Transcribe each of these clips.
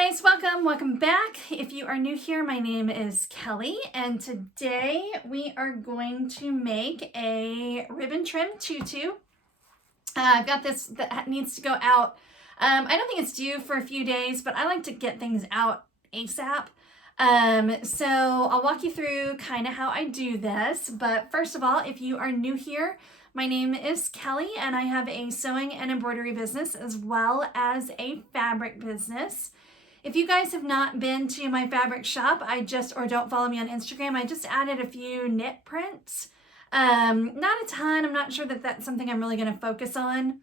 guys, welcome back. If you are new here, my name is Kelly, and today we are going to make a ribbon trim tutu. I've got this that needs to go out. I don't think it's due for a few days, but I like to get things out ASAP. So I'll walk you through kind of how I do this. But first of all, if you are new here, my name is Kelly, and I have a sewing and embroidery business as well as a fabric business. If you guys have not been to my fabric shop, or don't follow me on Instagram, I just added a few knit prints. Not a ton. I'm not sure that that's something I'm really going to focus on,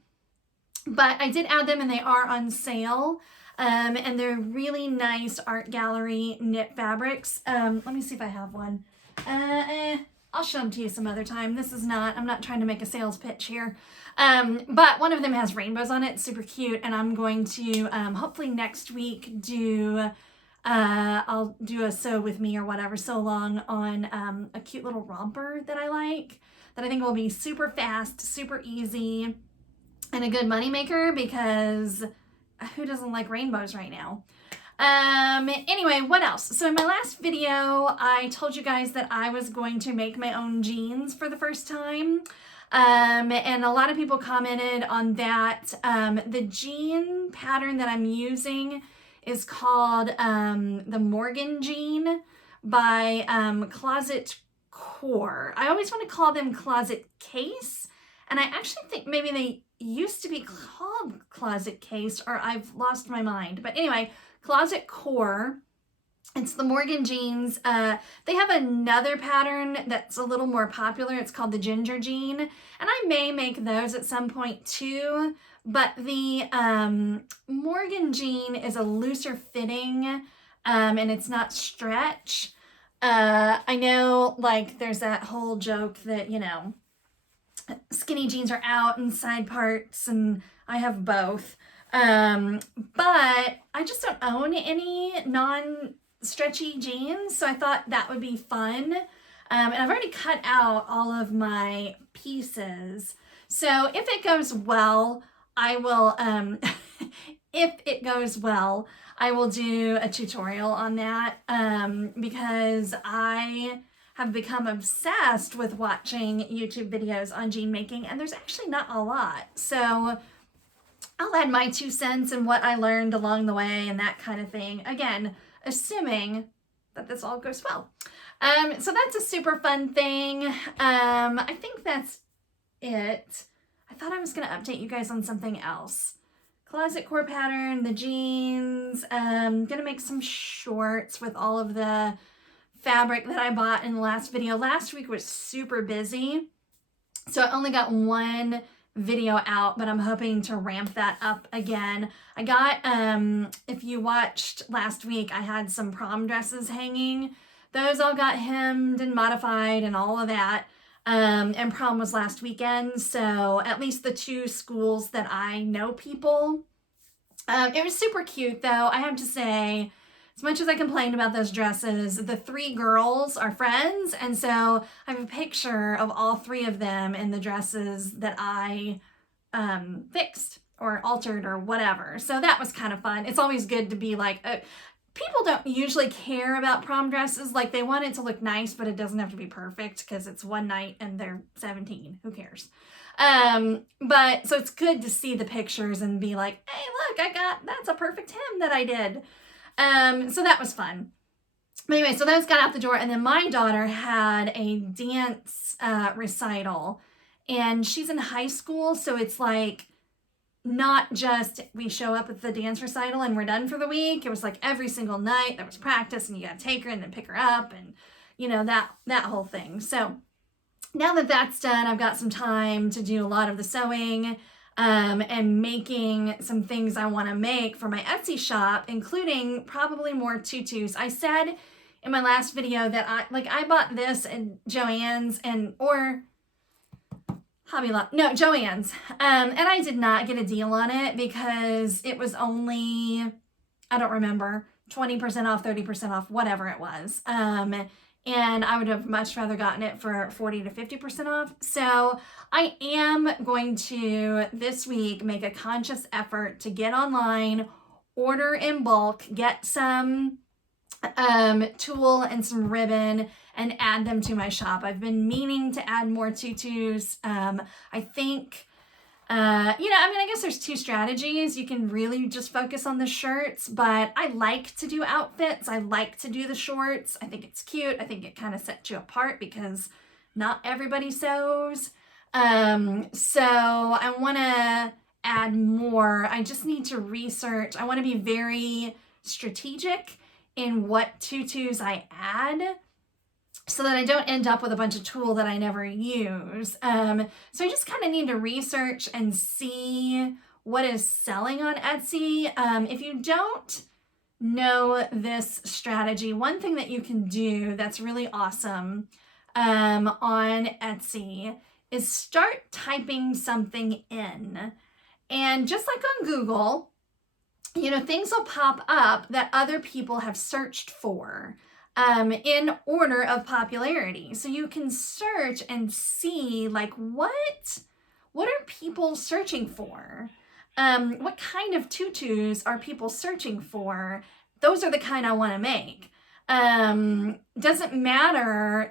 but I did add them and they are on sale. And they're really nice art gallery knit fabrics. Let me see if I have one. I'll show them to you some other time. I'm not trying to make a sales pitch here. But one of them has rainbows on it, super cute. And I'm going to, hopefully next week I'll do a sew with me or whatever, sew along on, a cute little romper that I like, that I think will be super fast, super easy, and a good money maker, because who doesn't like rainbows right now? Anyway, what else? So in my last video, I told you guys that I was going to make my own jeans for the first time. And a lot of people commented on that. The jean pattern that I'm using is called, the Morgan jean by, Closet Core. I always want to call them Closet Case. And I actually think maybe they used to be called Closet Case, or I've lost my mind. But anyway, Closet Core. It's the Morgan jeans. They have another pattern that's a little more popular. It's called the Ginger jean. And I may make those at some point too. But the Morgan jean is a looser fitting, and it's not stretch. I know, like, there's that whole joke that, skinny jeans are out and side parts, and I have both. But I just don't own any non-stretchy jeans, so I thought that would be fun. And I've already cut out all of my pieces. So if it goes well, I will, I will do a tutorial on that, because I have become obsessed with watching YouTube videos on jean making, and there's actually not a lot. So I'll add my 2 cents and what I learned along the way and that kind of thing. Again, assuming that this all goes well. So that's a super fun thing. I think that's it. I thought I was going to update you guys on something else. Closet Core pattern, the jeans. I'm going to make some shorts with all of the fabric that I bought in the last video. Last week was super busy, so I only got one video out, but I'm hoping to ramp that up again. I got, if you watched last week, I had some prom dresses hanging. Those all got hemmed and modified and all of that. And prom was last weekend, so at least the 2 schools that I know people. It was super cute though, I have to say. As much as I complained about those dresses, the 3 girls are friends, and so I have a picture of all 3 of them in the dresses that I fixed or altered or whatever. So that was kind of fun. It's always good to be like, people don't usually care about prom dresses. Like, they want it to look nice, but it doesn't have to be perfect because it's one night and they're 17. Who cares? But so it's good to see the pictures and be like, hey, look, that's a perfect hem that I did. So that was fun. But anyway, so those got out the door, and then my daughter had a dance recital, and she's in high school, so it's like not just we show up at the dance recital and we're done for the week. It was like every single night there was practice, and you got to take her and then pick her up, and that whole thing. So now that that's done, I've got some time to do a lot of the sewing. And making some things I want to make for my Etsy shop, including probably more tutus. I said in my last video that I bought this at Joann's or Joann's. And I did not get a deal on it because it was only, I don't remember, 20% off, 30% off, whatever it was. And I would have much rather gotten it for 40 to 50% off. So I am going to this week make a conscious effort to get online order in bulk, get some tulle and some ribbon and add them to my shop. I've been meaning to add more tutus. I think, I guess there's two strategies. You can really just focus on the shirts, but I like to do outfits. I like to do the shorts. I think it's cute. I think it kind of sets you apart because not everybody sews. So I want to add more. I just need to research. I want to be very strategic in what tutus I add so that I don't end up with a bunch of tulle that I never use. So I just kind of need to research and see what is selling on Etsy. If you don't know this strategy, one thing that you can do that's really awesome on Etsy is start typing something in. And just like on Google, things will pop up that other people have searched for in order of popularity. So you can search and see like what are people searching for? What kind of tutus are people searching for? Those are the kind I want to make. Doesn't matter,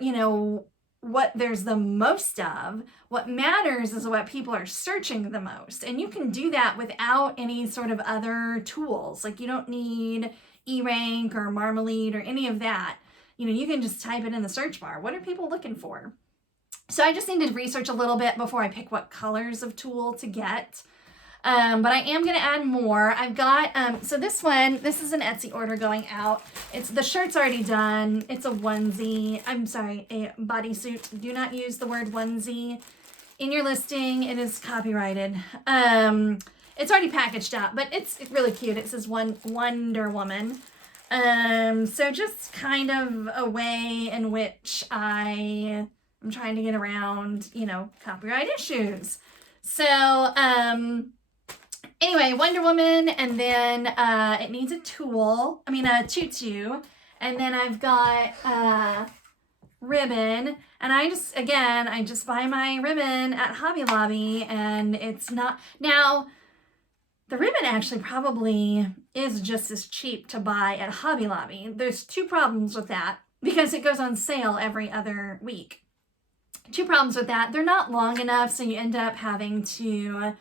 what there's the most of. What matters is what people are searching the most. And you can do that without any sort of other tools. Like you don't need eRank or Marmalade or any of that. You can just type it in the search bar. What are people looking for? So I just need to research a little bit before I pick what colors of tulle to get. But I am going to add more. I've got, so this is an Etsy order going out. The shirt's already done. It's a onesie. I'm sorry, a bodysuit. Do not use the word onesie in your listing. It is copyrighted. It's already packaged out, but it's really cute. It says Wonder Woman. So just kind of a way in which I'm trying to get around, copyright issues. So, anyway, Wonder Woman, and then it needs a tutu, and then I've got ribbon, and I just buy my ribbon at Hobby Lobby, and it's not, now, the ribbon actually probably is just as cheap to buy at Hobby Lobby. There's two problems with that, because it goes on sale every other week. Two problems with that. They're not long enough, so you end up having to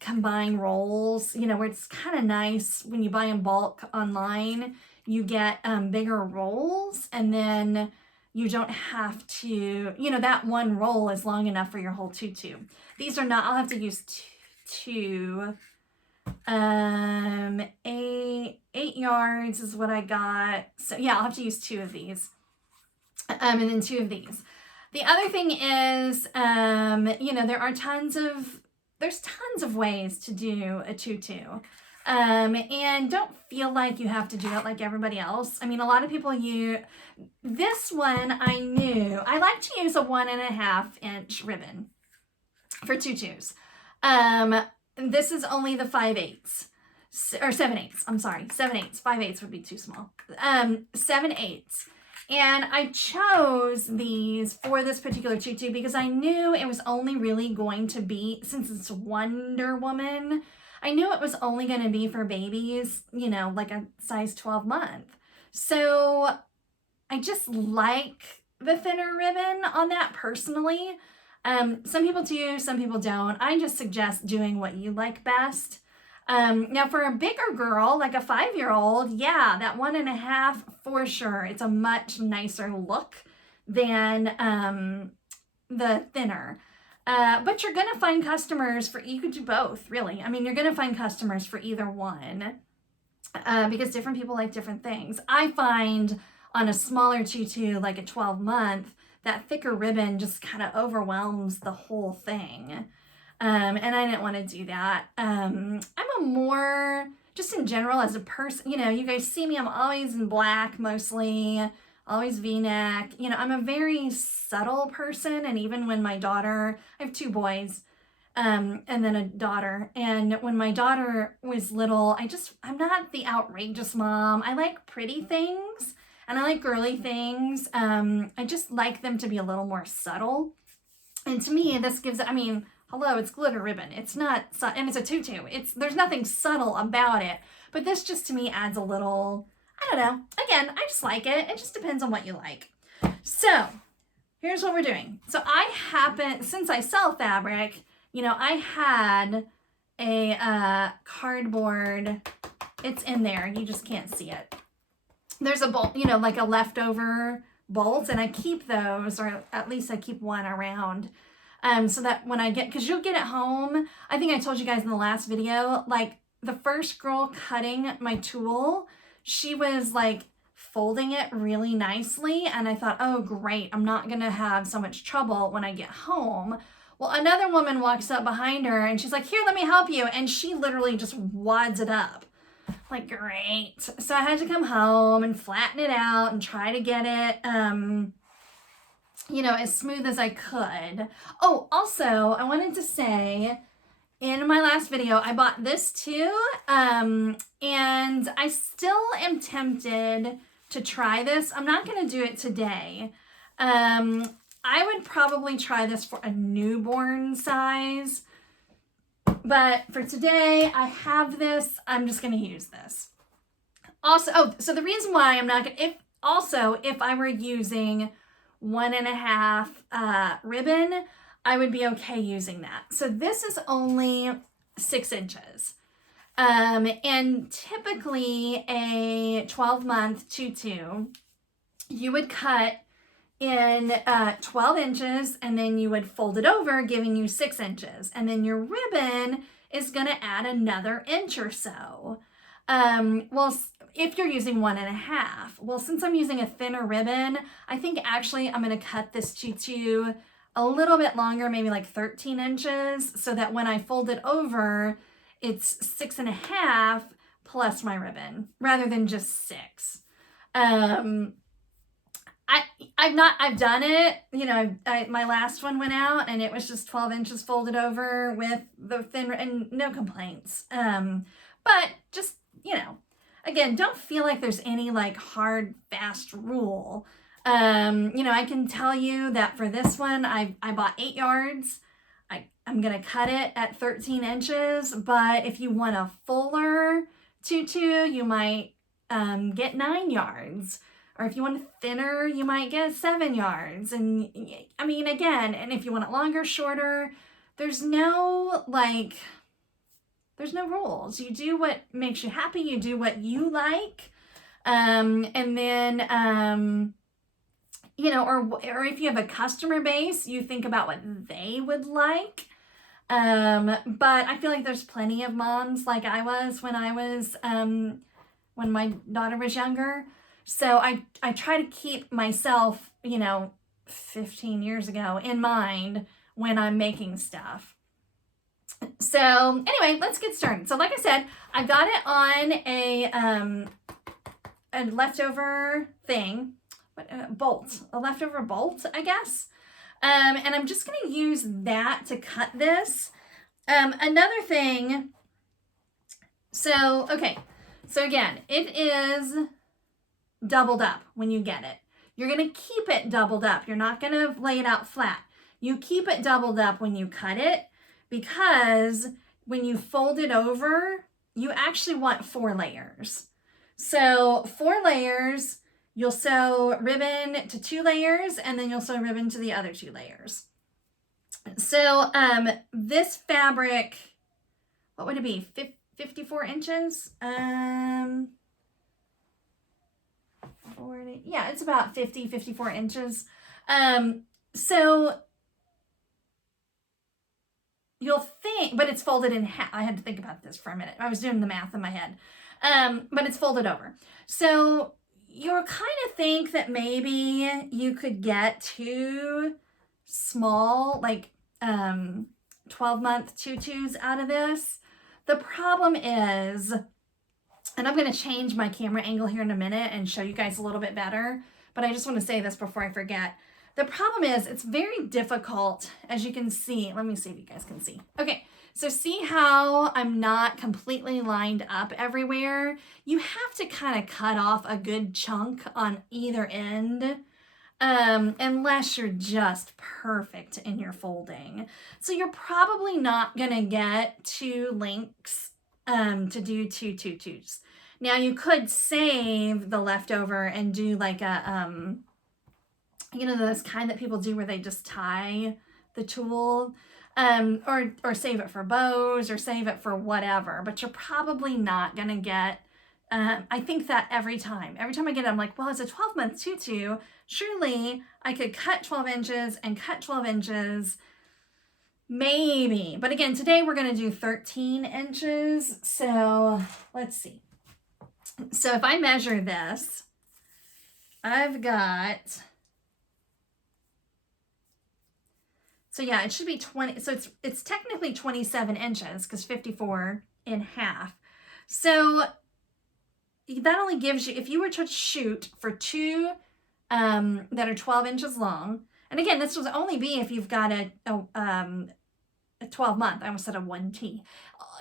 combine rolls, where it's kind of nice when you buy in bulk online, you get bigger rolls, and then you don't have to, that one roll is long enough for your whole tutu. These are not, I'll have to use two, 8 yards is what I got. So yeah, I'll have to use 2 of these, and then 2 of these. The other thing is, there's tons of ways to do a tutu. And don't feel like you have to do it like everybody else. I mean, a lot of people this one I like to use a 1.5 inch ribbon for tutus. This is only the 5/8 or 7/8. I'm sorry, 7/8. 5/8 would be too small. 7/8. And I chose these for this particular tutu because I knew it was only really going to be, since it's Wonder Woman, I knew it was only going to be for babies, like a size 12 month. So I just like the thinner ribbon on that personally. Some people do, some people don't. I just suggest doing what you like best. Now for a bigger girl, like a 5-year-old, yeah, that 1.5 for sure. It's a much nicer look than the thinner. But you're going to find customers you could do both, really. I mean, you're going to find customers for either one because different people like different things. I find on a smaller tutu, like a 12 month, that thicker ribbon just kind of overwhelms the whole thing. And I didn't want to do that. I'm a more, just in general as a person, you guys see me, I'm always in black mostly, always V-neck. I'm a very subtle person. And even when my daughter, I have 2 boys, and then a daughter. And when my daughter was little, I'm not the outrageous mom. I like pretty things and I like girly things. I just like them to be a little more subtle. And to me, this gives, hello, it's glitter ribbon. It's not, and it's a tutu. There's nothing subtle about it, but this just to me adds a little, I don't know. Again, I just like it. It just depends on what you like. So here's what we're doing. So since I sell fabric, you know, I had a cardboard, it's in there, you just can't see it. There's a bolt, you know, like a leftover bolt, and I keep those, or at least I keep one around, so that when I because you'll get it home, I think I told you guys in the last video, like the first girl cutting my tulle, she was like folding it really nicely, and I thought, oh great, I'm not gonna have so much trouble when I get home. Well, another woman walks up behind her and she's like, here, let me help you, and she literally just wads it up. Like, great. So I had to come home and flatten it out and try to get it, you know, as smooth as I could. Oh, also, I wanted to say, in my last video, I bought this too, and I still am tempted to try this. I'm not going to do it today. I would probably try this for a newborn size. But for today, I have this. I'm just going to use this. Also, oh, so the reason why I'm not going to, if I were using 1.5 ribbon, I would be okay using that. So this is only 6 inches. And typically a 12-month tutu, you would cut in 12 inches, and then you would fold it over, giving you 6 inches. And then your ribbon is going to add another inch or so. Well, if you're using 1.5, well, since I'm using a thinner ribbon, I think actually I'm going to cut this tutu a little bit longer, maybe like 13 inches, so that when I fold it over, it's 6.5 plus my ribbon, rather than just 6. I've done it, you know, my last one went out and it was just 12 inches folded over with the thin, and no complaints. But just, you know, again, don't feel like there's any like hard, fast rule. You know, I can tell you that for this one, I bought 8 yards. I'm going to cut it at 13 inches, but if you want a fuller tutu, you might get 9 yards. Or if you want it thinner, you might get 7 yards. And I mean, again, and if you want it longer, shorter, there's no rules. You do what makes you happy. You do what you like. And then, you know, or if you have a customer base, you think about what they would like. But I feel like there's plenty of moms like I was when my daughter was younger. So I try to keep myself, you know, 15 years ago in mind when I'm making stuff. So anyway, let's get started. So like I said, I got it on a leftover thing, a leftover bolt, I guess. And I'm just going to use that to cut this. Another thing, so again, it is doubled up when you get it. You're going to keep it doubled up. You're not going to lay it out flat. You keep it doubled up when you cut it, because when you fold it over, you actually want 4 layers. So 4 layers, you'll sew ribbon to 2 layers, and then you'll sew ribbon to the other 2 layers. So this fabric, what would it be? 54 inches? 40, yeah, it's about 54 inches. So you'll think, but it's folded in half. I had to think about this for a minute. I was doing the math in my head. But it's folded over. So you'll kind of think that maybe you could get 2 small, like 12-month tutus out of this. The problem is, and I'm going to change my camera angle here in a minute and show you guys a little bit better, but I just want to say this before I forget. The problem is it's very difficult, as you can see. Let me see if you guys can see. Okay, so see how I'm not completely lined up everywhere? You have to kind of cut off a good chunk on either end unless you're just perfect in your folding. So you're probably not gonna get 2 links to do 2 tutus. Now you could save the leftover and do like a, you know, those kind that people do where they just tie the tulle, or save it for bows or save it for whatever, but you're probably not gonna get, I think that every time I get it, I'm like, well, it's a 12-month tutu. Surely I could cut 12 inches and cut 12 inches, maybe. But again, today we're gonna do 13 inches. So let's see. So if I measure this, I've got, so yeah, it should be 20. So it's technically 27 inches because 54 in half. So that only gives you, if you were to shoot for 2 that are 12 inches long, and again, this will only be if you've got a 12 month. I almost said a 1T.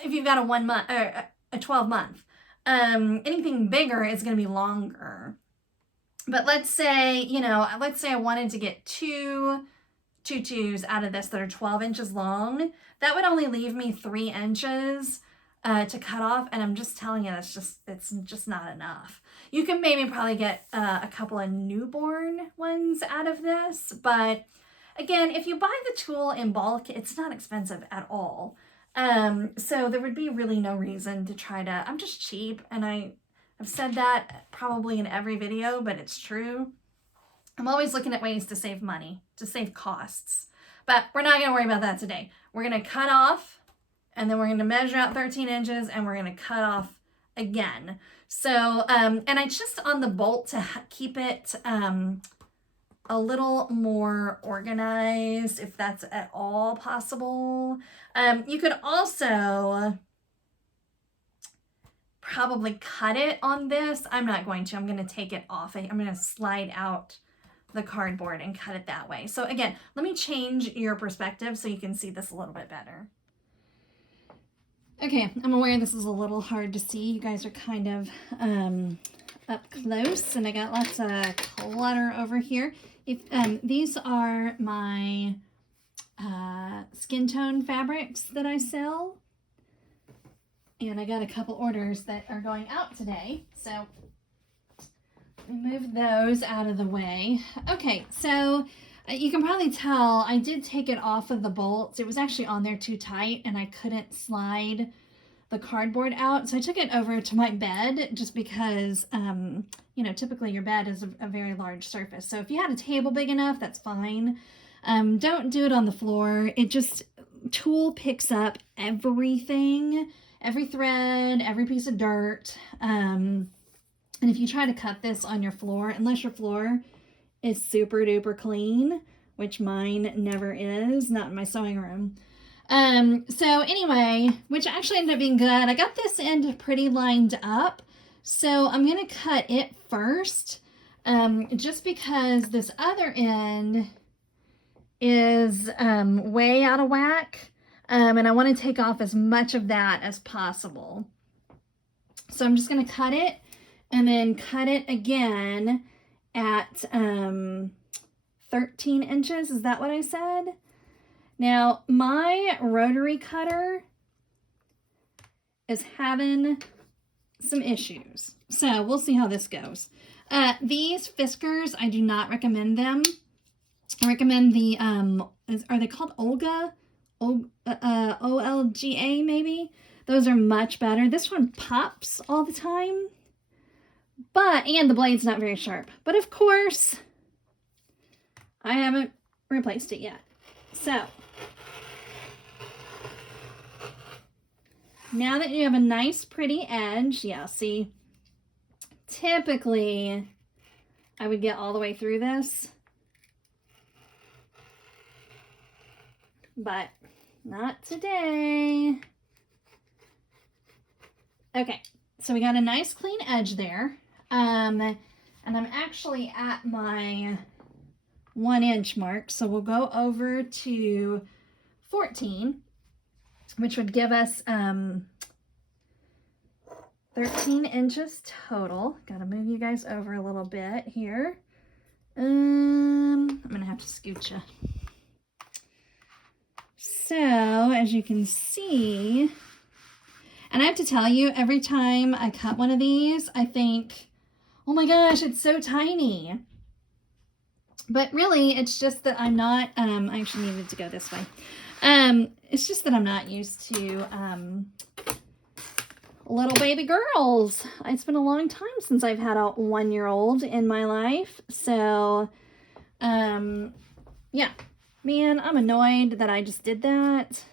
If you've got a 1 month or a 12 month, anything bigger is going to be longer. But let's say, you know, let's say I wanted to get 2 tutus out of this that are 12 inches long. That would only leave me 3 inches to cut off, and I'm just telling you, it's just not enough. You can maybe probably get a couple of newborn ones out of this, but again, if you buy the tulle in bulk, it's not expensive at all. So there would be really no reason to try to, I'm just cheap, and I've said that probably in every video, but it's true. I'm always looking at ways to save money, to save costs, but we're not going to worry about that today. We're going to cut off, and then we're going to measure out 13 inches, and we're going to cut off again. So, and I just on the bolt to keep it a little more organized, if that's at all possible. You could also probably cut it on this. I'm not going to. I'm going to take it off. I'm going to slide out the cardboard and cut it that way. So again, let me change your perspective so you can see this a little bit better. Okay, I'm aware this is a little hard to see. You guys are kind of up close, and I got lots of clutter over here. If these are my skin tone fabrics that I sell, and I got a couple orders that are going out today, so move those out of the way. Okay, so you can probably tell I did take it off of the bolts. It was actually on there too tight, and I couldn't slide the cardboard out. So I took it over to my bed just because, you know, typically your bed is a very large surface. So if you had a table big enough, that's fine. Don't do it on the floor. It just, tulle picks up everything, every thread, every piece of dirt. And if you try to cut this on your floor, unless your floor is super duper clean, which mine never is, not in my sewing room. So anyway, which actually ended up being good. I got this end pretty lined up, so I'm going to cut it first, just because this other end is way out of whack, and I want to take off as much of that as possible. So I'm just going to cut it and then cut it again at 13 inches. Is that what I said? Now, my rotary cutter is having some issues, so we'll see how this goes. These Fiskars, I do not recommend them. I recommend the, are they called Olga? OLGA maybe? Those are much better. This one pops all the time, and the blade's not very sharp. But of course, I haven't replaced it yet. So, now that you have a nice pretty edge, yeah, see, typically I would get all the way through this, but not today. Okay, so we got a nice clean edge there, and I'm actually at my 1 inch mark, so we'll go over to 14, which would give us 13 inches total. Gotta move you guys over a little bit here. I'm gonna have to scoot you. So as you can see, and I have to tell you, every time I cut one of these, I think, oh my gosh, it's so tiny. But really, it's just that I'm not, I actually needed to go this way. It's just that I'm not used to little baby girls. It's been a long time since I've had a 1-year-old in my life. So, yeah. Man, I'm annoyed that I just did that.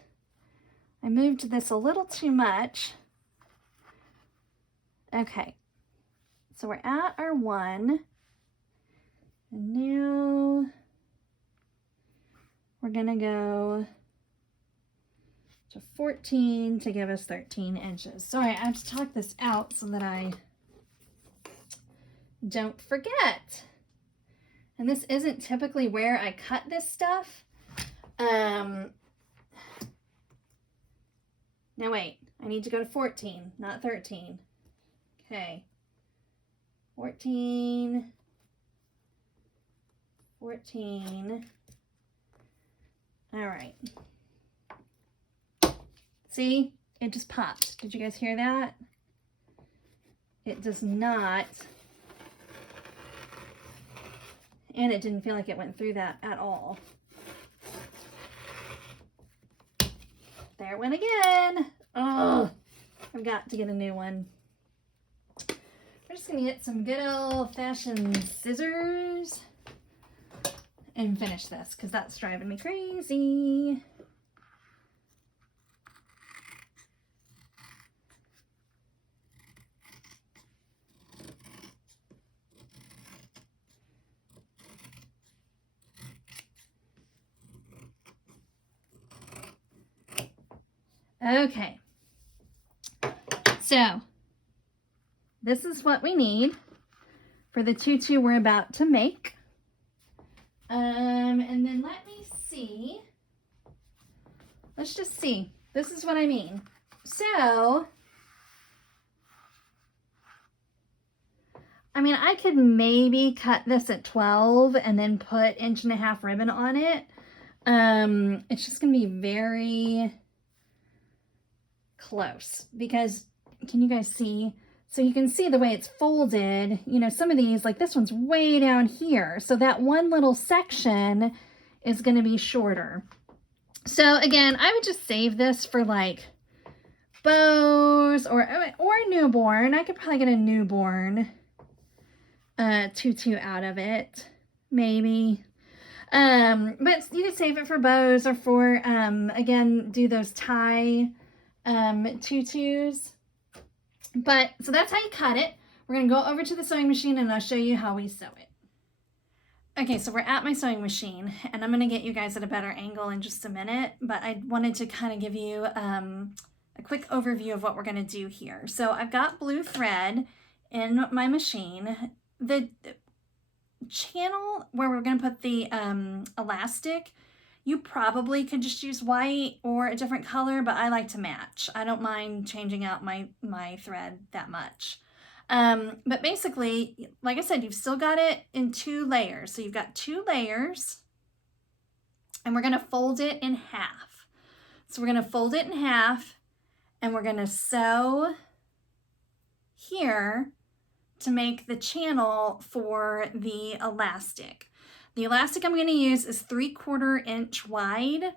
I moved this a little too much. Okay. So we're at our 1. And now we're going to go to 14 to give us 13 inches. Sorry, I have to talk this out so that I don't forget. And this isn't typically where I cut this stuff. Now wait, I need to go to 14, not 13. Okay. 14. All right. See, it just popped. Did you guys hear that? It does not. And it didn't feel like it went through that at all. There it went again. Oh, I've got to get a new one. We're just going to get some good old-fashioned scissors and finish this because that's driving me crazy. Okay, so this is what we need for the tutu we're about to make. And then let me see. Let's just see. This is what I mean. So, I mean, I could maybe cut this at 12 and then put 1.5 inch ribbon on it. It's just going to be very close because, can you guys see? So you can see the way it's folded. You know, some of these, like this one's way down here. So that one little section is going to be shorter. So again, I would just save this for like bows or newborn. I could probably get a newborn tutu out of it, maybe. But you could save it for bows or for, again, do those tie tutus. But, so that's how you cut it. We're going to go over to the sewing machine and I'll show you how we sew it. Okay, so we're at my sewing machine and I'm going to get you guys at a better angle in just a minute, but I wanted to kind of give you a quick overview of what we're going to do here. So I've got blue thread in my machine. The channel where we're going to put the elastic, you probably could just use white or a different color, but I like to match. I don't mind changing out my thread that much. But basically, like I said, you've still got it in 2 layers. So you've got 2 layers and we're going to fold it in half. So we're going to fold it in half and we're going to sew here to make the channel for the elastic. The elastic I'm going to use is 3/4 inch wide.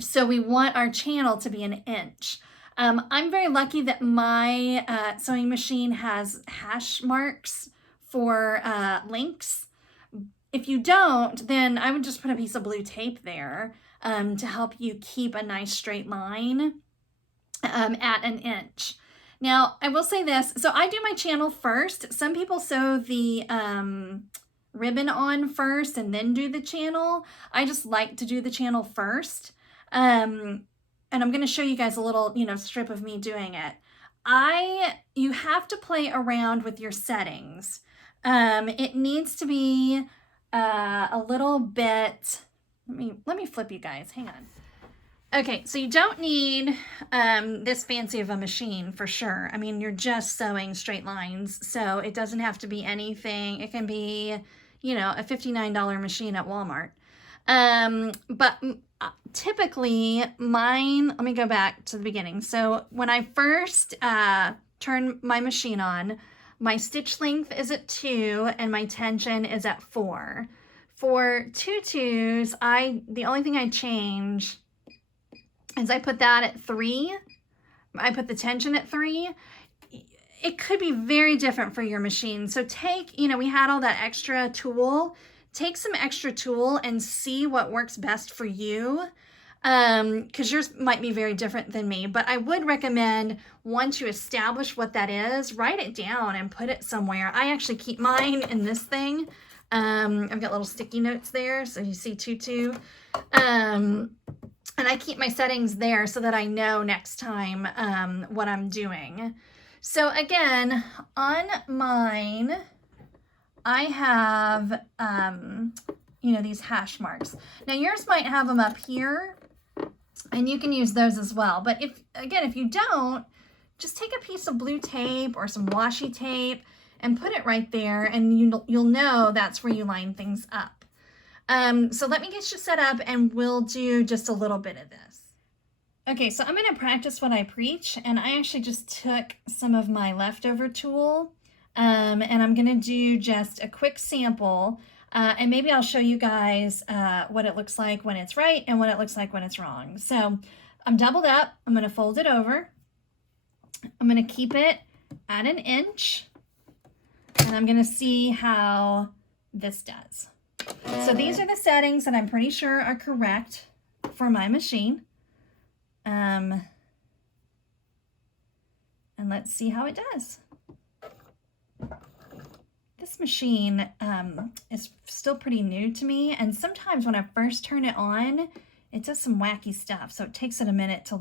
So we want our channel to be 1 inch. I'm very lucky that my sewing machine has hash marks for links. If you don't, then I would just put a piece of blue tape there to help you keep a nice straight line at 1 inch. Now, I will say this. So I do my channel first. Some people sew the ribbon on first and then do the channel. I just like to do the channel first. And I'm going to show you guys a little, strip of me doing it. You have to play around with your settings. It needs to be a little bit, let me flip you guys, hang on. Okay, so you don't need this fancy of a machine for sure. I mean, you're just sewing straight lines, so it doesn't have to be anything. It can be, you know, a $59 machine at Walmart. But typically mine, let me go back to the beginning. So when I first turn my machine on, my stitch length is at 2 and my tension is at 4. For tutus, the only thing I change is I put that at 3. I put the tension at 3. It could be very different for your machine. So take, you know, we had all that extra tool. Take some extra tool and see what works best for you. Because yours might be very different than me. But I would recommend, once you establish what that is, write it down and put it somewhere. I actually keep mine in this thing. I've got little sticky notes there. So you see tutu. And I keep my settings there so that I know next time what I'm doing. So again, on mine, I have, you know, these hash marks. Now yours might have them up here, and you can use those as well. But if you don't, just take a piece of blue tape or some washi tape and put it right there, and you'll know that's where you line things up. So let me get you set up, and we'll do just a little bit of this. Okay, so I'm going to practice what I preach, and I actually just took some of my leftover tulle, and I'm going to do just a quick sample, and maybe I'll show you guys what it looks like when it's right and what it looks like when it's wrong. So I'm doubled up. I'm going to fold it over. I'm going to keep it at 1 inch, and I'm going to see how this does. So these are the settings that I'm pretty sure are correct for my machine. And let's see how it does. This machine is still pretty new to me, and sometimes when I first turn it on, it does some wacky stuff. So it takes it a minute to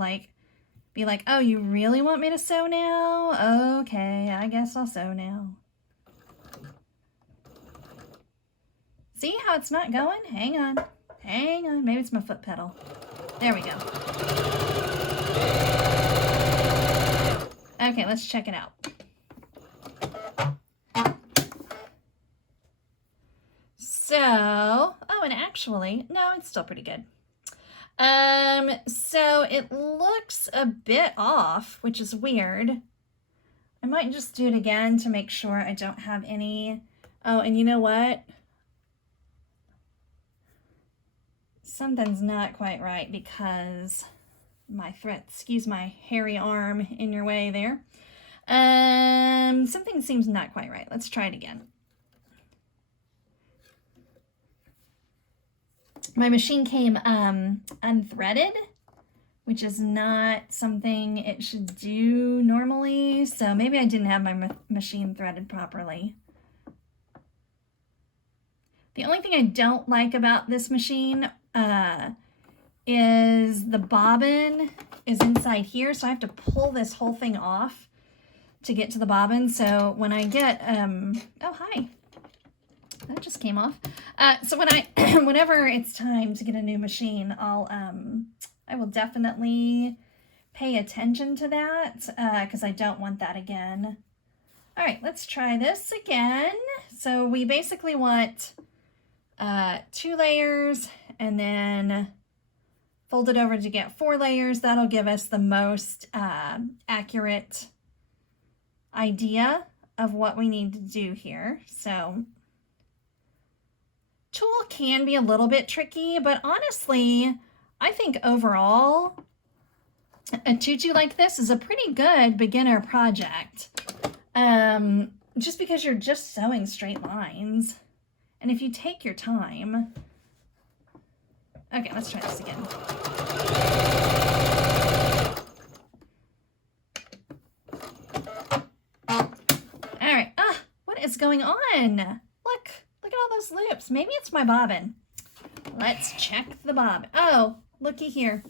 be like, oh, you really want me to sew now? Okay, I guess I'll sew now. See how it's not going? Hang on. Hang on. Maybe it's my foot pedal. There we go. Okay, let's check it out. So, oh, and actually, no, it's still pretty good. So it looks a bit off, which is weird. I might just do it again to make sure I don't have any. Oh, and you know what? Something's not quite right because my thread, excuse my hairy arm in your way there. Something seems not quite right. Let's try it again. My machine came unthreaded, which is not something it should do normally. So maybe I didn't have my machine threaded properly. The only thing I don't like about this machine is the bobbin is inside here, so I have to pull this whole thing off to get to the bobbin. So when I get, oh, hi, that just came off. So when whenever it's time to get a new machine, I will definitely pay attention to that because I don't want that again. All right, let's try this again. So we basically want 2 layers and then fold it over to get 4 layers. That'll give us the most accurate idea of what we need to do here. So tulle can be a little bit tricky, but honestly, I think overall a tutu like this is a pretty good beginner project. Just because you're just sewing straight lines. And if you take your time. Okay, let's try this again. All right. What is going on? Look at all those loops. Maybe it's my bobbin. Let's check the bobbin. Oh, looky here.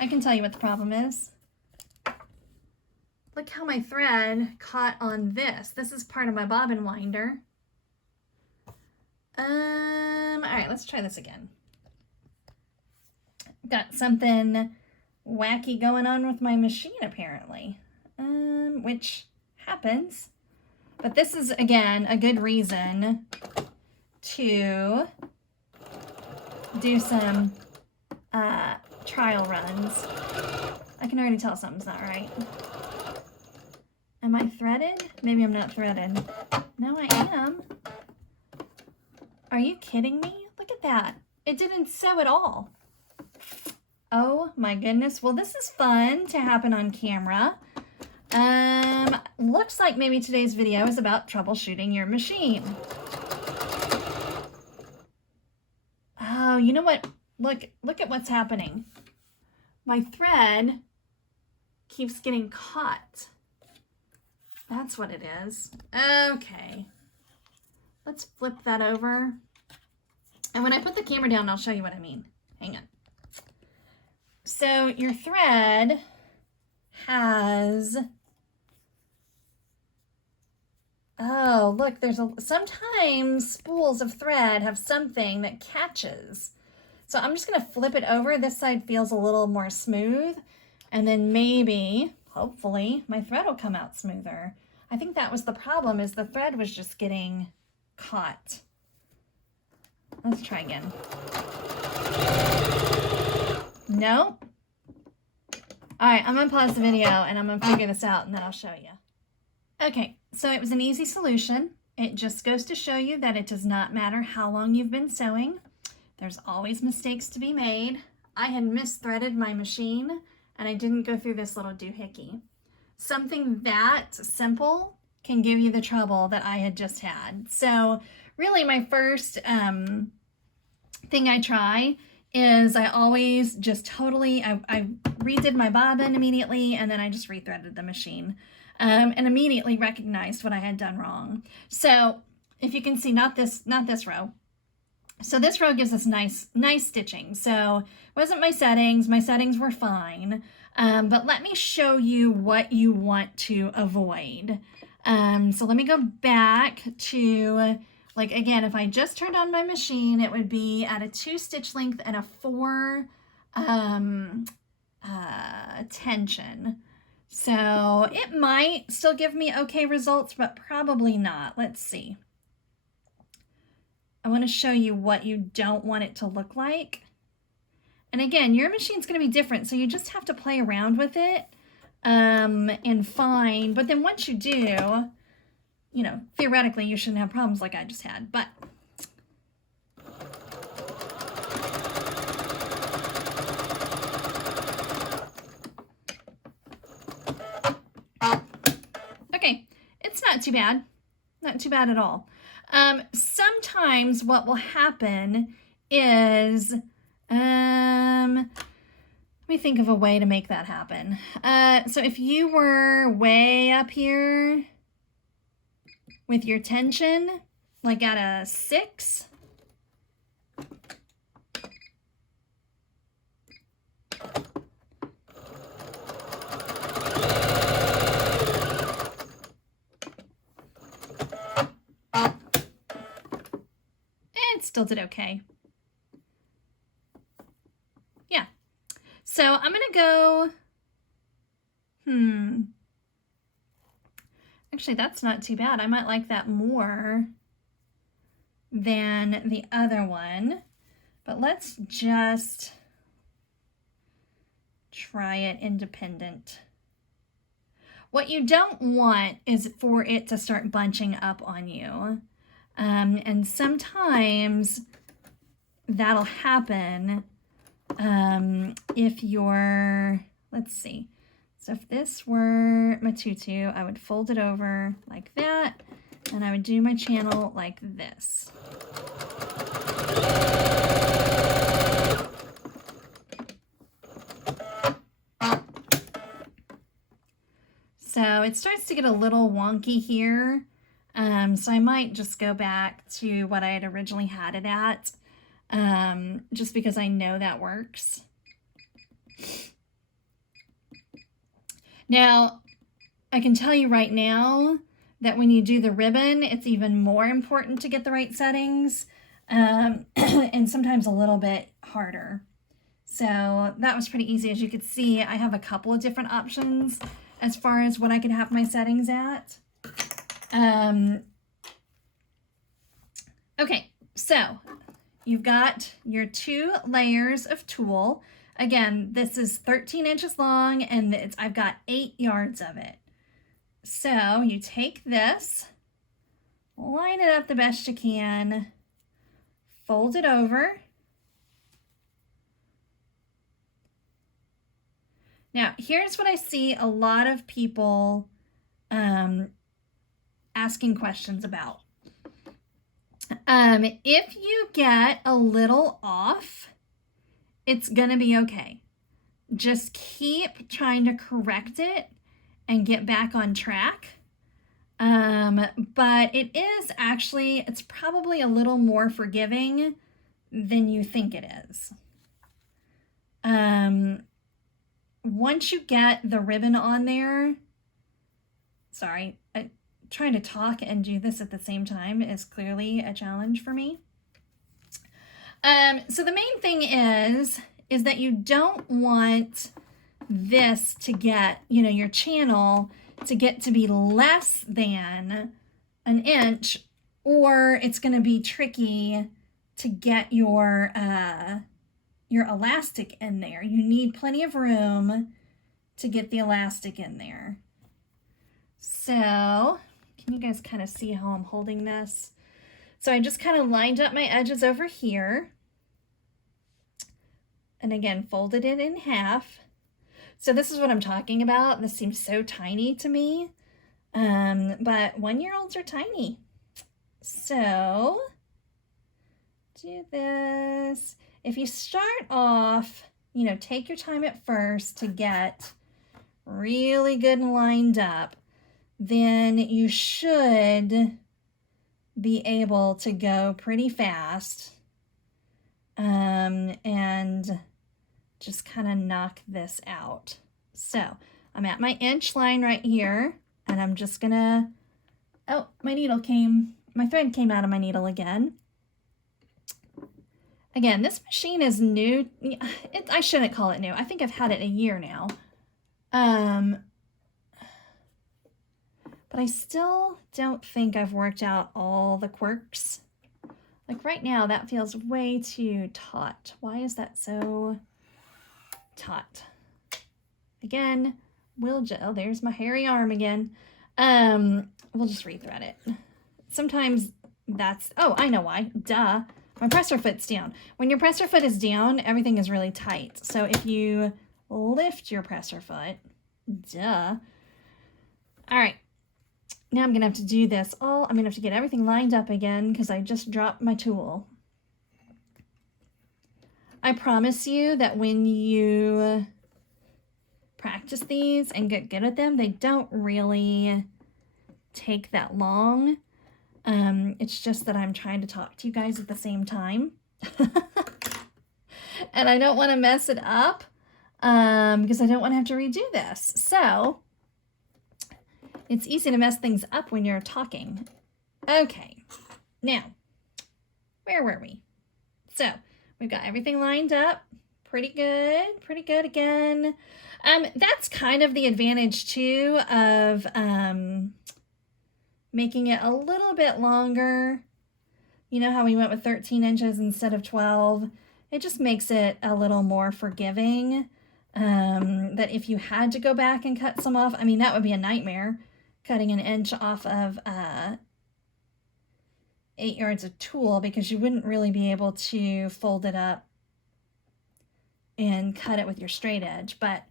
I can tell you what the problem is. Look how my thread caught on this. This is part of my bobbin winder. All right, let's try this again. Got something wacky going on with my machine apparently, which happens. But this is, again, a good reason to do some trial runs. I can already tell something's not right. Am I threaded? Maybe I'm not threaded. No, I am. Are you kidding me? Look at that. It didn't sew at all. Oh my goodness. Well, this is fun to happen on camera. Looks like maybe today's video is about troubleshooting your machine. Oh, you know what? Look at what's happening. My thread keeps getting caught. That's what it is. Okay. Let's flip that over. And when I put the camera down, I'll show you what I mean. Hang on. So your thread has, oh, look, sometimes spools of thread have something that catches. So I'm just going to flip it over. This side feels a little more smooth. And then maybe, hopefully, my thread will come out smoother. I think that was the problem, is the thread was just getting caught. Let's try again. Nope. All right, I'm going to pause the video and I'm going to figure this out and then I'll show you. Okay, so it was an easy solution. It just goes to show you that it does not matter how long you've been sewing. There's always mistakes to be made. I had misthreaded my machine and I didn't go through this little doohickey. Something that simple can give you the trouble that I had just had. So really my first thing I try is I always just totally, I redid my bobbin immediately and then I just rethreaded the machine and immediately recognized what I had done wrong. So if you can see, not this row. So this row gives us nice stitching. So it wasn't my settings were fine. But let me show you what you want to avoid. So let me go back to, like, again, if I just turned on my machine, it would be at a 2 stitch length and a 4 tension. So it might still give me okay results, but probably not. Let's see. I want to show you what you don't want it to look like. And again, your machine's going to be different, so you just have to play around with it and find. But then once you do, you know, theoretically, you shouldn't have problems like I just had. But okay, it's not too bad. Not too bad at all. Sometimes what will happen is, let me think of a way to make that happen. So if you were way up here with your tension, like at a 6, it still did okay. Yeah. So I'm going to go, actually, that's not too bad. I might like that more than the other one, but let's just try it independent. What you don't want is for it to start bunching up on you. And sometimes that'll happen if you're, let's see. So if this were my tutu, I would fold it over like that, and I would do my channel like this. So it starts to get a little wonky here. So I might just go back to what I had originally had it at, just because I know that works. Now, I can tell you right now that when you do the ribbon, it's even more important to get the right settings, and sometimes a little bit harder. So that was pretty easy. As you could see, I have a couple of different options as far as what I could have my settings at. Okay, So you've got your 2 layers of tulle. Again, this is 13 inches long and I've got 8 yards of it. So you take this, line it up the best you can, fold it over. Now, here's what I see a lot of people asking questions about. If you get a little off, it's gonna be okay. Just keep trying to correct it and get back on track. But it is actually, it's probably a little more forgiving than you think it is. Once you get the ribbon on there, sorry, trying to talk and do this at the same time is clearly a challenge for me. So the main thing is that you don't want this to get, your channel to get to be less than an inch, or it's going to be tricky to get your elastic in there. You need plenty of room to get the elastic in there. So, can you guys kind of see how I'm holding this? So I just kind of lined up my edges over here. And again, folded it in half. So this is what I'm talking about. This seems so tiny to me. But 1-year-olds are tiny. So, do this. If you start off, take your time at first to get really good and lined up, then you should be able to go pretty fast and just kind of knock this out. So I'm at my inch line right here, and I'm just gonna, oh, my thread came out of my needle again. Again, this machine is new. I shouldn't call it new. I think I've had it a year now. But I still don't think I've worked out all the quirks. Like right now, that feels way too taut. Why is that so taut? Again, oh, there's my hairy arm again. We'll just rethread it. Sometimes oh, I know why. Duh. My presser foot's down. When your presser foot is down, everything is really tight. So if you lift your presser foot, duh. All right. Now I'm going to have to do this I'm going to have to get everything lined up again because I just dropped my tool. I promise you that when you practice these and get good at them, they don't really take that long. It's just that I'm trying to talk to you guys at the same time. And I don't want to mess it up because I don't want to have to redo this. So it's easy to mess things up when you're talking. Okay, now, where were we? So we've got everything lined up. Pretty good again. That's kind of the advantage too of making it a little bit longer. You know how we went with 13 inches instead of 12? It just makes it a little more forgiving. That if you had to go back and cut some off, I mean, that would be a nightmare, cutting an inch off of 8 yards of tulle, because you wouldn't really be able to fold it up and cut it with your straight edge. But,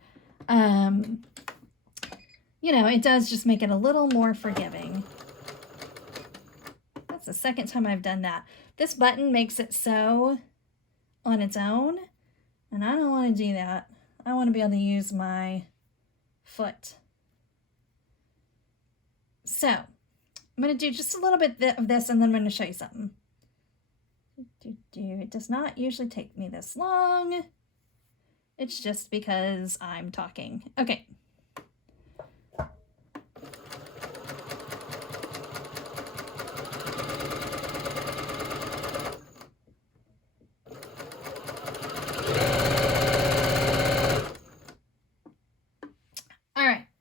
it does just make it a little more forgiving. That's the second time I've done that. This button makes it sew on its own, and I don't want to do that. I want to be able to use my foot. So I'm going to do just a little bit of this, and then I'm going to show you something. It does not usually take me this long. It's just because I'm talking. Okay.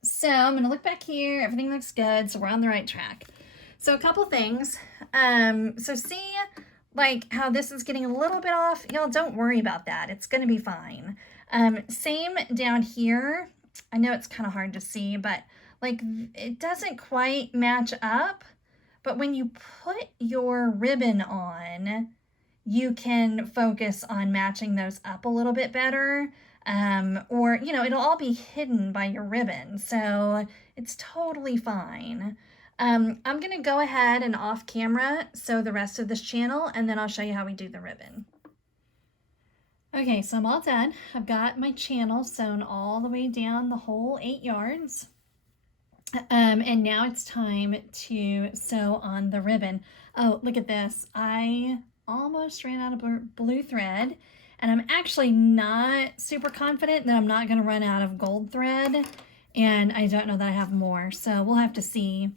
So I'm going to look back here. Everything looks good. So we're on the right track. So a couple things. So see like how this is getting a little bit off, y'all don't worry about that. It's going to be fine. Same down here. I know it's kind of hard to see, but like it doesn't quite match up. But when you put your ribbon on, you can focus on matching those up a little bit better. Or, you know, it'll all be hidden by your ribbon. So it's totally fine. I'm going to go ahead and off camera sew the rest of this channel, and then I'll show you how we do the ribbon. Okay, so I'm all done. I've got my channel sewn all the way down the whole 8 yards. And now it's time to sew on the ribbon. Oh, look at this. I almost ran out of blue thread, and I'm actually not super confident that I'm not going to run out of gold thread, and I don't know that I have more, so we'll have to see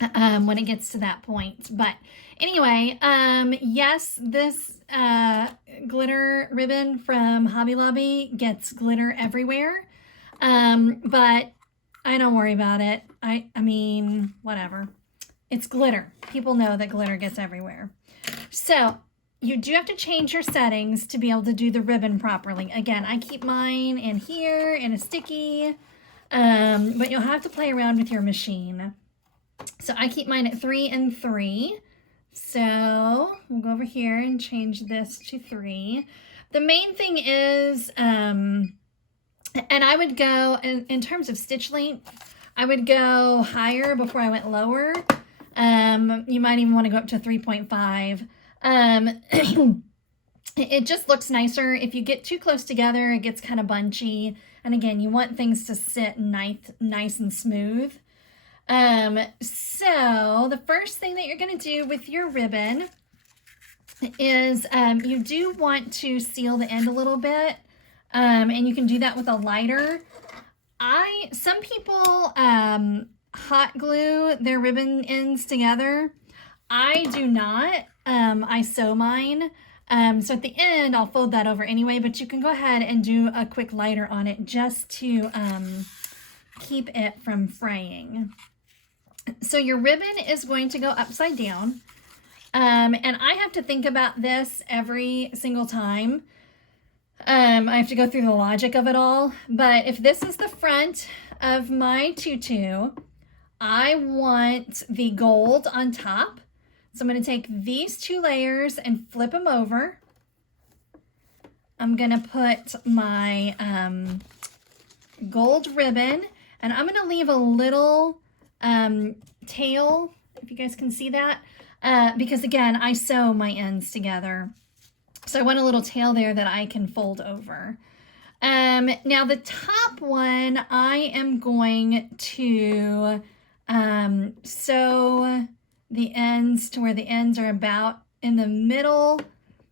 when it gets to that point. But anyway, yes, this glitter ribbon from Hobby Lobby gets glitter everywhere, but I don't worry about it. I mean, whatever. It's glitter. People know that glitter gets everywhere. So you do have to change your settings to be able to do the ribbon properly. Again, I keep mine in here in a sticky, but you'll have to play around with your machine. So I keep mine at 3 and 3. So we'll go over here and change this to 3. The main thing is, and I would go, in terms of stitch length, I would go higher before I went lower. You might even want to go up to 3.5. It just looks nicer. If you get too close together, it gets kind of bunchy. And again, you want things to sit nice and smooth. So the first thing that you're going to do with your ribbon is you do want to seal the end a little bit. And you can do that with a lighter. Some people hot glue their ribbon ends together. I do not. I sew mine. So at the end, I'll fold that over anyway, but you can go ahead and do a quick lighter on it just to keep it from fraying. So your ribbon is going to go upside down. And I have to think about this every single time. I have to go through the logic of it all. But if this is the front of my tutu, I want the gold on top. So I'm going to take these 2 layers and flip them over. I'm going to put my gold ribbon, and I'm going to leave a little tail, if you guys can see that, because again, I sew my ends together. So I want a little tail there that I can fold over. Now the top one, I am going to sew the ends to where the ends are about in the middle,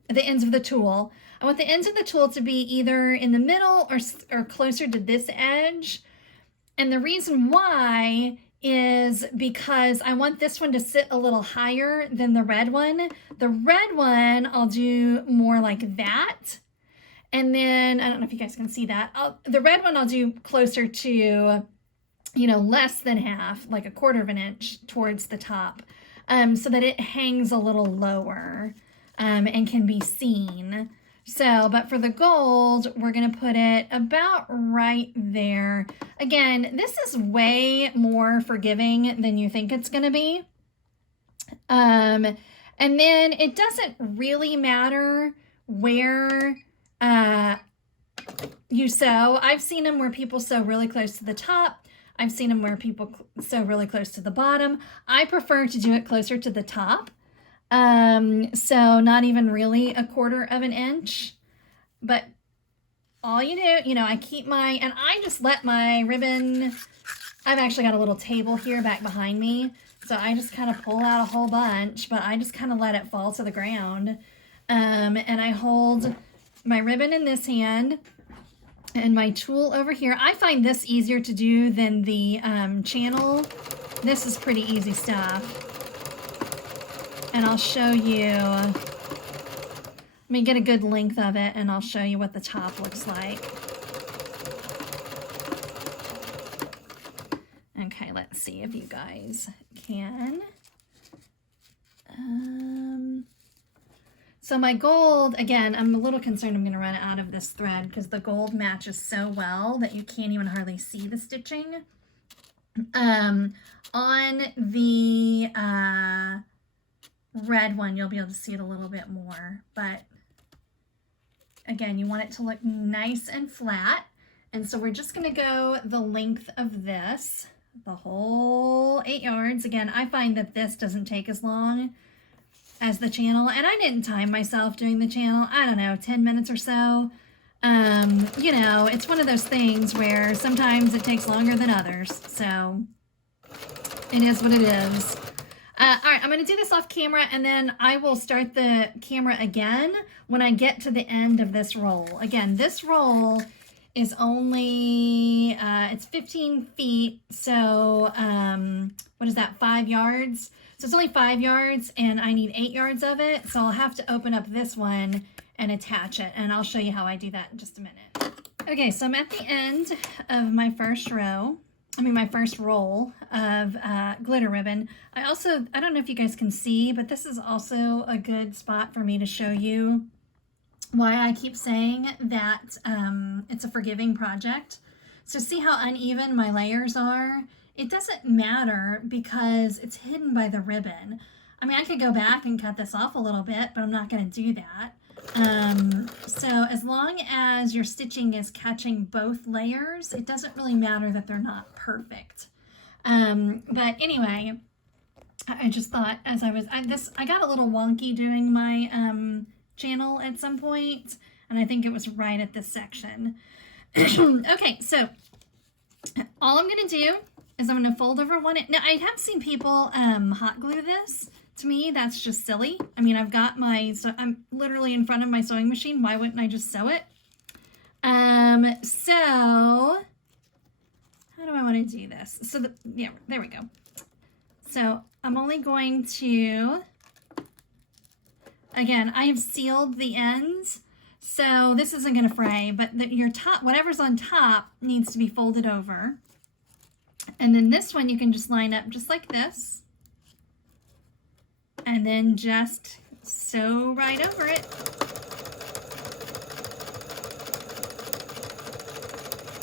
the ends of the tulle. I want the ends of the tulle to be either in the middle or closer to this edge. And the reason why is because I want this one to sit a little higher than the red one. The red one, I'll do more like that. And then, I don't know if you guys can see that. The red one I'll do closer to, you know, less than half, like 1/4 of an inch towards the top, so that it hangs a little lower and can be seen. So, but for the gold, we're going to put it about right there. Again, this is way more forgiving than you think it's going to be. And then it doesn't really matter where you sew. I've seen them where people sew really close to the top. I've seen them where people sew really close to the bottom. I prefer to do it closer to the top. So not even really 1/4 of an inch, but all you do, you know, I keep my, and I just let my ribbon, I've actually got a little table here back behind me. So I just kind of pull out a whole bunch, but I just kind of let it fall to the ground. And I hold my ribbon in this hand and my tulle over here. I find this easier to do than the channel. This is pretty easy stuff. And I'll show you, let me get a good length of it and I'll show you what the top looks like. Okay, let's see if you guys can. So my gold, again, I'm a little concerned I'm going to run out of this thread because the gold matches so well that you can't even hardly see the stitching. On the red one, you'll be able to see it a little bit more, but again, you want it to look nice and flat. And so we're just going to go the length of this, the whole 8 yards. Again, I find that this doesn't take as long as the channel, and I didn't time myself doing the channel. I don't know, 10 minutes or so. You know, it's one of those things where sometimes it takes longer than others, so it is what it is. All right, I'm going to do this off camera, and then I will start the camera again when I get to the end of this roll. Again, this roll is only, it's 15 feet, so what is that, 5 yards? So it's only 5 yards, and I need 8 yards of it, so I'll have to open up this one and attach it, and I'll show you how I do that in just a minute. Okay, so I'm at the end of my first row. My first roll of glitter ribbon. I don't know if you guys can see, but this is also a good spot for me to show you why I keep saying that it's a forgiving project. So see how uneven my layers are? It doesn't matter because it's hidden by the ribbon. I could go back and cut this off a little bit, but I'm not going to do that. So as long as your stitching is catching both layers, it doesn't really matter that they're not perfect. But anyway, I just thought as I got a little wonky doing my channel at some point, and I think it was right at this section. Okay, so all I'm going to do is I'm going to fold over one. Now, I have seen people hot glue this. To me, that's just silly. I've got I'm literally in front of my sewing machine. Why wouldn't I just sew it? So how do I want to do this? So yeah, there we go. So I'm only going to, again, I have sealed the ends, so this isn't going to fray, but your top, whatever's on top needs to be folded over. And then this one you can just line up just like this. And then just sew right over it.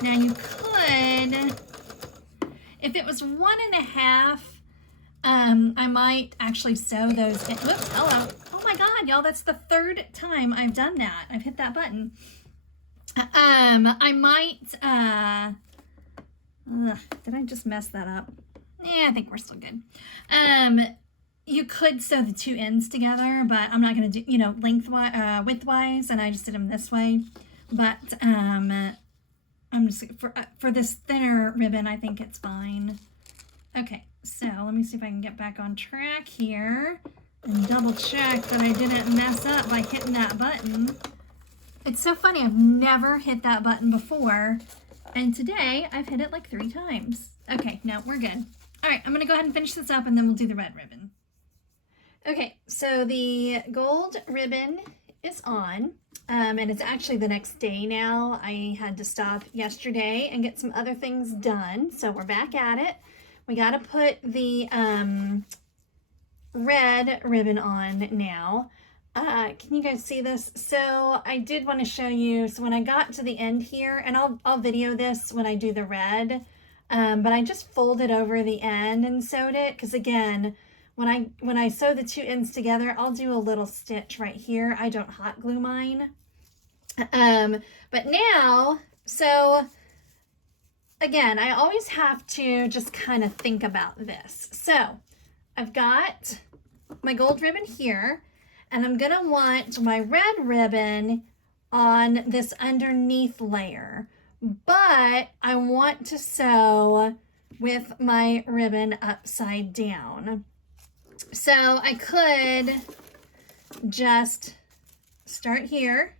Now you could, if it was 1.5, I might actually sew those in. Whoops, hello. Oh my God, y'all, that's the 3rd time I've done that. I've hit that button. I might, did I just mess that up? Yeah, I think we're still good. You could sew the 2 ends together, but I'm not going to do, lengthwise, widthwise, and I just did them this way. But I'm just, for this thinner ribbon, I think it's fine. Okay, so let me see if I can get back on track here and double check that I didn't mess up by hitting that button. It's so funny, I've never hit that button before, and today I've hit it like 3 times. Okay, no, we're good. All right, I'm going to go ahead and finish this up, and then we'll do the red ribbon. Okay, so the gold ribbon is on, and it's actually the next day now. I had to stop yesterday and get some other things done, so we're back at it. We got to put the red ribbon on now. Can you guys see this? So I did want to show you, so when I got to the end here, and I'll video this when I do the red, but I just folded over the end and sewed it, because again, when I sew the 2 ends together, I'll do a little stitch right here. I don't hot glue mine. But now, so again, I always have to just kind of think about this. So I've got my gold ribbon here, and I'm gonna want my red ribbon on this underneath layer, but I want to sew with my ribbon upside down. So I could just start here.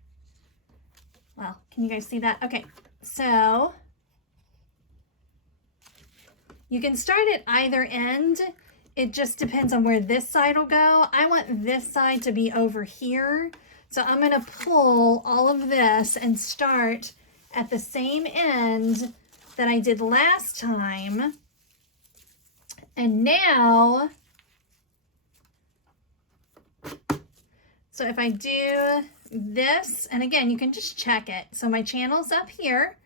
Well, can you guys see that? Okay, so you can start at either end. It just depends on where this side will go. I want this side to be over here. So I'm gonna pull all of this and start at the same end that I did last time. And now, So if I do this, and again, you can just check it. So my channel's up here.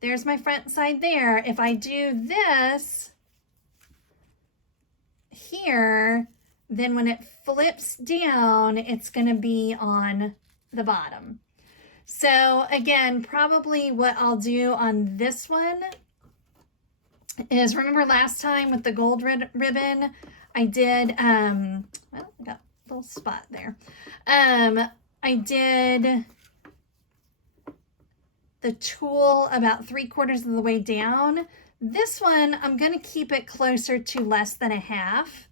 There's my front side there. If I do this here, then when it flips down, it's going to be on the bottom. So again, probably what I'll do on this one is, remember last time with the gold ribbon, I did, well, I got a little spot there. I did the tulle about 3/4 of the way down. This one, I'm going to keep it closer to less than a half.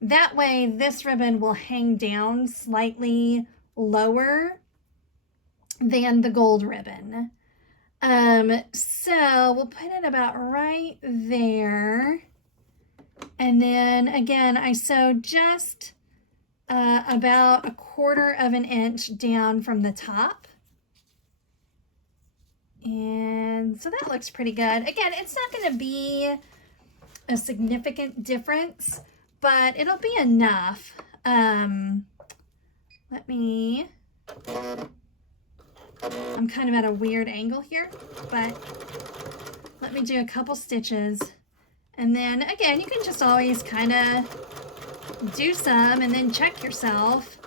That way, this ribbon will hang down slightly lower than the gold ribbon. So we'll put it about right there. And then again, I sew just about 1/4 of an inch down from the top. And so that looks pretty good. Again, it's not going to be a significant difference, but it'll be enough. Let me, I'm kind of at a weird angle here, but let me do a couple stitches. And then again, you can just always kind of do some and then check yourself.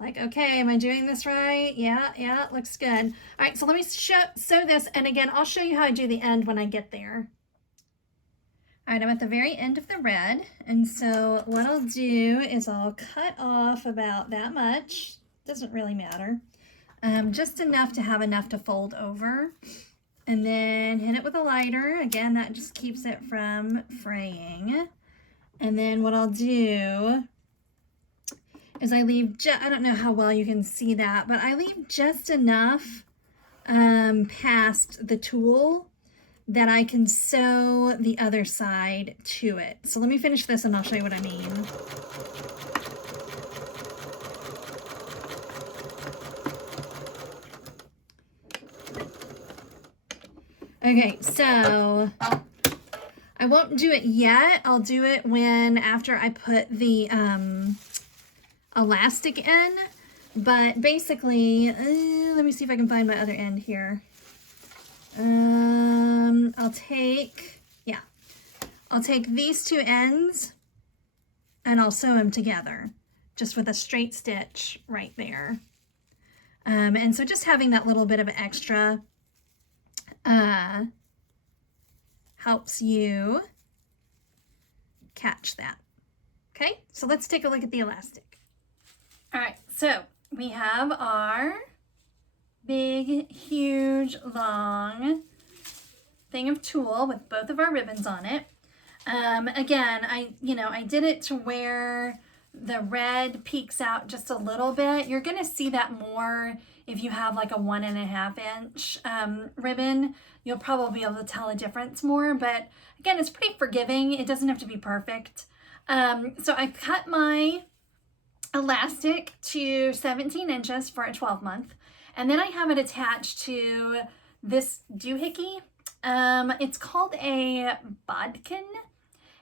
Like, okay, am I doing this right? Yeah, it looks good. All right, so let me sew this. And again, I'll show you how I do the end when I get there. All right, I'm at the very end of the red. And so what I'll do is I'll cut off about that much. Doesn't really matter. Just enough to have enough to fold over. And then hit it with a lighter. Again, that just keeps it from fraying. And then what I'll do is I leave, I don't know how well you can see that, but I leave just enough past the tulle that I can sew the other side to it. So let me finish this and I'll show you what I mean. Okay, so I won't do it yet. I'll do it after I put the elastic in, but basically, let me see if I can find my other end here. I'll take these two ends and I'll sew them together just with a straight stitch right there. And so just having that little bit of extra helps you catch that. Okay, so let's take a look at the elastic. All right, so we have our big, huge, long thing of tulle with both of our ribbons on it. Again, I did it to where the red peeks out just a little bit. You're gonna see that more if you have like a 1.5 inch ribbon. You'll probably be able to tell a difference more, but again, it's pretty forgiving. It doesn't have to be perfect. So I cut my elastic to 17 inches for a 12-month. And then I have it attached to this doohickey. It's called a bodkin.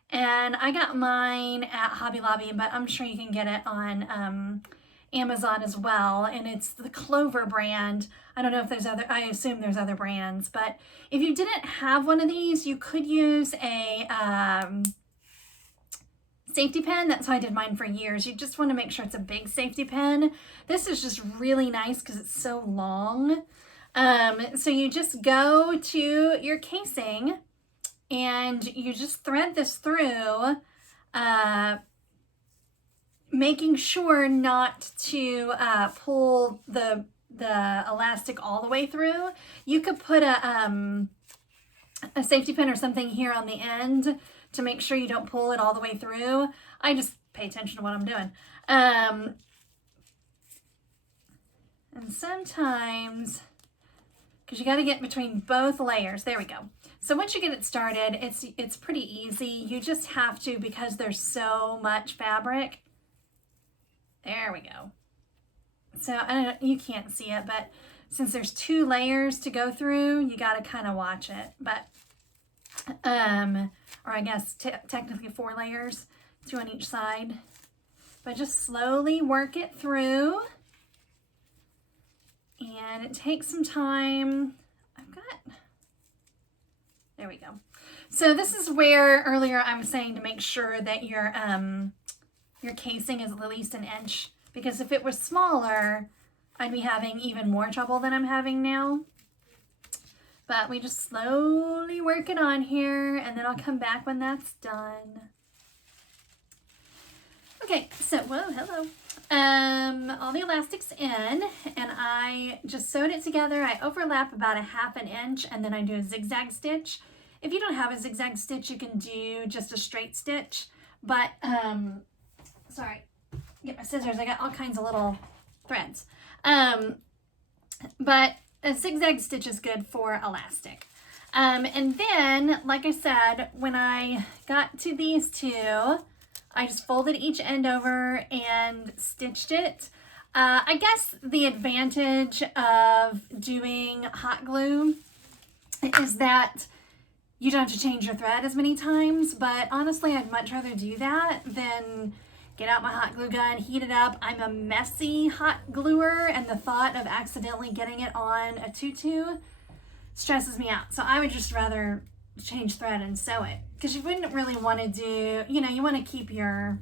And I got mine at Hobby Lobby, but I'm sure you can get it on Amazon as well. And it's the Clover brand. I don't know if there's other, I assume there's other brands, but if you didn't have one of these, you could use a safety pin. That's how I did mine for years. You just want to make sure it's a big safety pin. This is just really nice because it's so long. So you just go to your casing and you just thread this through, making sure not to pull the elastic all the way through. You could put a safety pin or something here on the end to make sure you don't pull it all the way through. I just pay attention to what I'm doing. And sometimes, because you got to get between both layers. There we go. So once you get it started, it's pretty easy. You just have to, because there's so much fabric. There we go. So I don't know, you can't see it, but since there's 2 layers to go through, you got to kind of watch it. But or I guess technically 4 layers, 2 on each side. But just slowly work it through. And it takes some time. There we go. So this is where earlier I was saying to make sure that your casing is at least an inch, because if it was smaller, I'd be having even more trouble than I'm having now. But we just slowly work it on here, and then I'll come back when that's done. Okay, so, whoa, hello. All the elastic's in, and I just sewed it together. I overlap about a ½ inch, and then I do a zigzag stitch. If you don't have a zigzag stitch, you can do just a straight stitch. But, sorry, get my scissors. I got all kinds of little threads. But a zigzag stitch is good for elastic. And then, like I said, when I got to these two, I just folded each end over and stitched it. I guess the advantage of doing hot glue is that you don't have to change your thread as many times, but honestly, I'd much rather do that than get out my hot glue gun, heat it up. I'm a messy hot gluer, and the thought of accidentally getting it on a tutu stresses me out. So I would just rather change thread and sew it, because you wouldn't really want to do, you want to keep your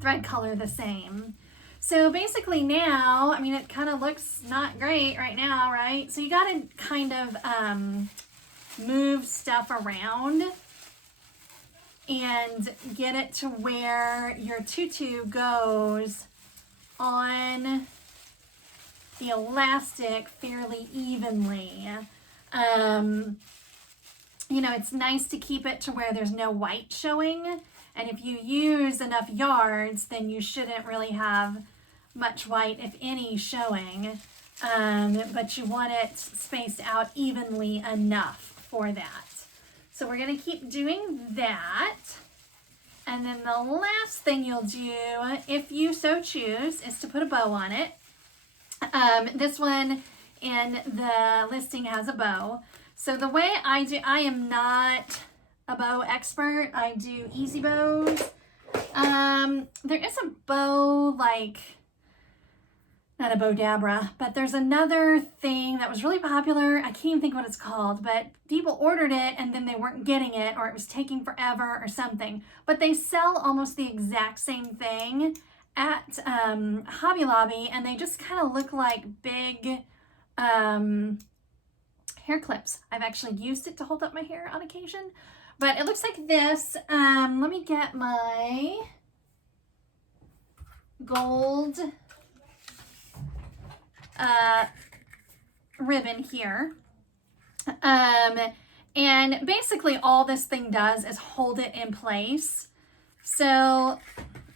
thread color the same. So basically now, I mean, it kind of looks not great right now, right? So you got to kind of move stuff around and get it to where your tutu goes on the elastic fairly evenly. It's nice to keep it to where there's no white showing. And if you use enough yards, then you shouldn't really have much white, if any, showing. But you want it spaced out evenly enough for that. So we're going to keep doing that. And then the last thing you'll do, if you so choose, is to put a bow on it. This one in the listing has a bow. So the way I do, I am not a bow expert. I do easy bows. There is a bow, not a bow dabra, but there's another thing that was really popular. I can't even think what it's called, but people ordered it and then they weren't getting it, or it was taking forever or something. But they sell almost the exact same thing at Hobby Lobby, and they just kind of look like big hair clips. I've actually used it to hold up my hair on occasion, but it looks like this. Let me get my gold ribbon here. And basically all this thing does is hold it in place. So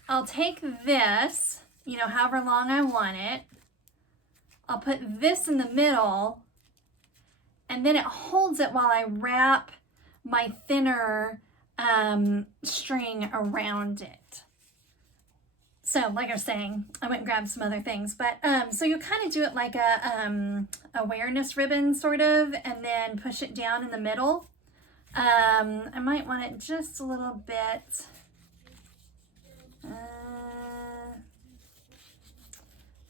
I'll take this, however long I want it. I'll put this in the middle, and then it holds it while I wrap my thinner string around it. So like I was saying, I went and grabbed some other things, but so you kind of do it like a awareness ribbon sort of, and then push it down in the middle. I might want it just a little bit.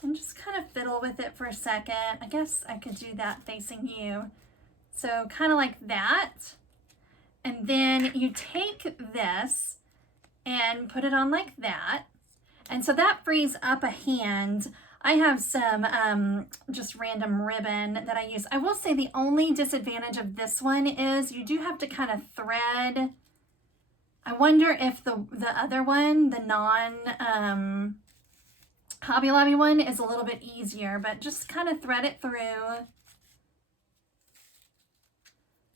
And just kind of fiddle with it for a second. I guess I could do that facing you. So kind of like that. And then you take this and put it on like that. And so that frees up a hand. I have some just random ribbon that I use. I will say the only disadvantage of this one is you do have to kind of thread. I wonder if the other one, the non Hobby Lobby one, is a little bit easier, but just kind of thread it through.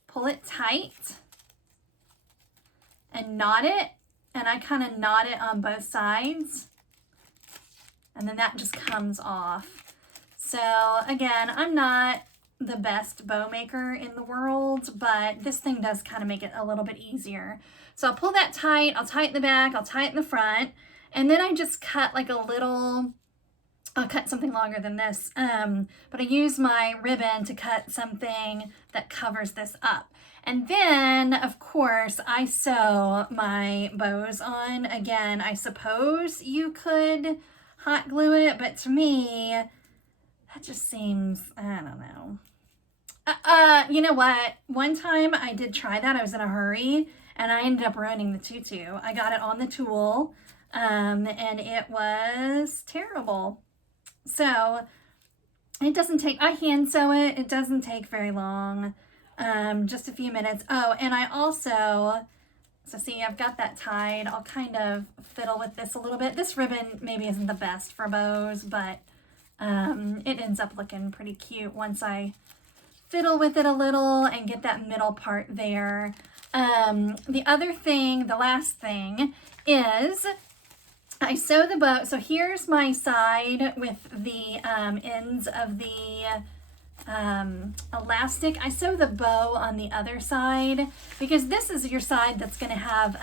Pull it tight and knot it. And I kind of knot it on both sides. And then that just comes off. So again, I'm not the best bow maker in the world, but this thing does kind of make it a little bit easier. So I'll pull that tight, I'll tighten the back, I'll tighten the front, and then I just cut like a little, I'll cut something longer than this, but I use my ribbon to cut something that covers this up. And then, of course, I sew my bows on. Again, I suppose you could hot glue it, but to me, that just seems, I don't know. You know what? One time I did try that. I was in a hurry and I ended up ruining the tutu. I got it on the tool, and it was terrible. So it doesn't take, I hand sew it. It doesn't take very long. Just a few minutes. Oh, and I also, so see, I've got that tied. I'll kind of fiddle with this a little bit. This ribbon maybe isn't the best for bows, but it ends up looking pretty cute once I fiddle with it a little and get that middle part there. The other thing, the last thing, is I sew the bow. So here's my side with the ends of the elastic. I sew the bow on the other side because this is your side that's going to have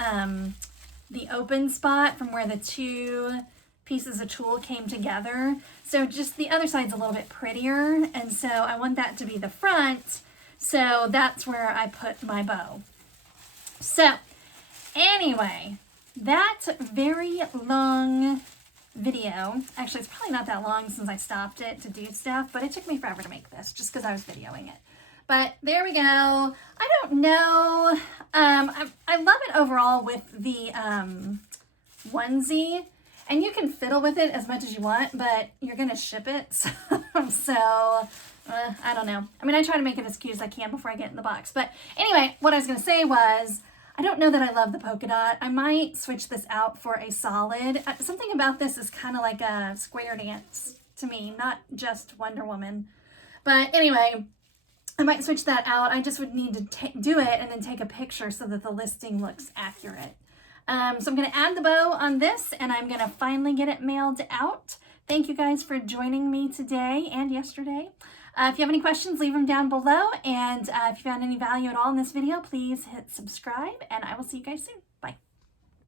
the open spot from where the two pieces of tulle came together. So just the other side's a little bit prettier, and so I want that to be the front, so that's where I put my bow. So anyway, that very long video, actually it's probably not that long since I stopped it to do stuff, but it took me forever to make this just because I was videoing it. But there we go. I don't know. I love it overall with the onesie. And you can fiddle with it as much as you want, but you're going to ship it. So I don't know. I mean, I try to make it as cute as I can before I get in the box. But anyway, what I was going to say was, I don't know that I love the polka dot. I might switch this out for a solid. Something about this is kind of like a square dance to me, not just Wonder Woman. But anyway, I might switch that out. I just would need to do it and then take a picture so that the listing looks accurate. So I'm going to add the bow on this, and I'm going to finally get it mailed out. Thank you guys for joining me today and yesterday. If you have any questions, leave them down below. And if you found any value at all in this video, please hit subscribe, and I will see you guys soon.